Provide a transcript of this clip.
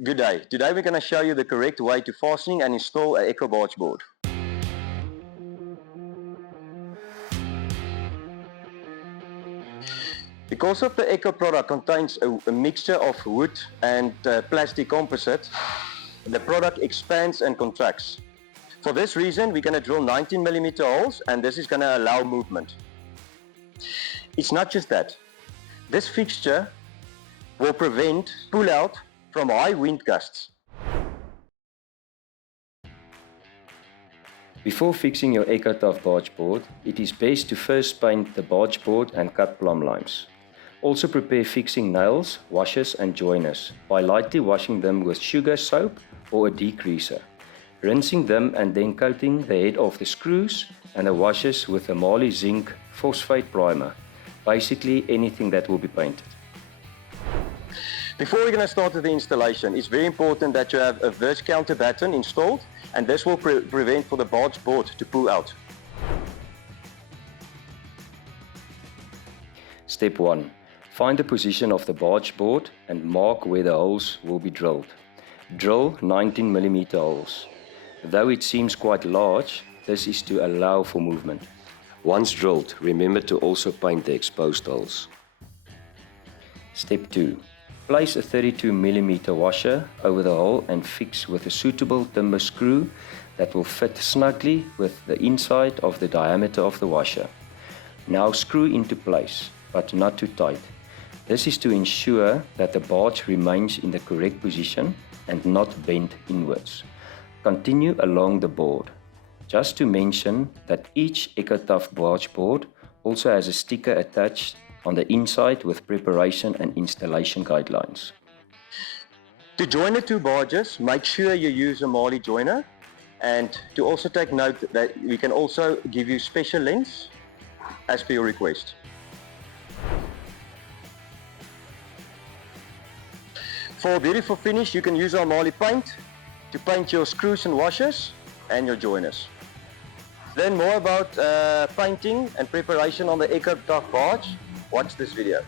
Good day. Today we're going to show you the correct way to fastening and install an Eco barge board. Because of the Eco product contains a mixture of wood and plastic composite, the product expands and contracts. For this reason, we're going to drill 19mm holes, and this is going to allow movement. It's not just that. This fixture will prevent pull-out from high wind gusts. Before fixing your Ecotuff barge board, it is best to first paint the barge board and cut plumb lines. Also prepare fixing nails, washers and joiners by lightly washing them with sugar soap or a degreaser, rinsing them and then coating the head of the screws and the washers with a Marley zinc phosphate primer, basically anything that will be painted. Before we're going to start with the installation, it's very important that you have a verge counter batten installed, and this will prevent for the barge board to pull out. Step 1. Find the position of the barge board and mark where the holes will be drilled. Drill 19mm holes. Though it seems quite large, this is to allow for movement. Once drilled, remember to also paint the exposed holes. Step 2. Place a 32mm washer over the hole and fix with a suitable timber screw that will fit snugly with the inside of the diameter of the washer. Now screw into place, but not too tight. This is to ensure that the barge remains in the correct position and not bent inwards. Continue along the board. Just to mention that each Ecotuff barge board also has a sticker attached on the inside with preparation and installation guidelines. To join the two barges, make sure you use a Marley joiner, and to also take note that we can also give you special lengths as per your request. For a beautiful finish, you can use our Marley paint to paint your screws and washers and your joiners. Learn more about painting and preparation on the Ecotuff barge. Watch this video.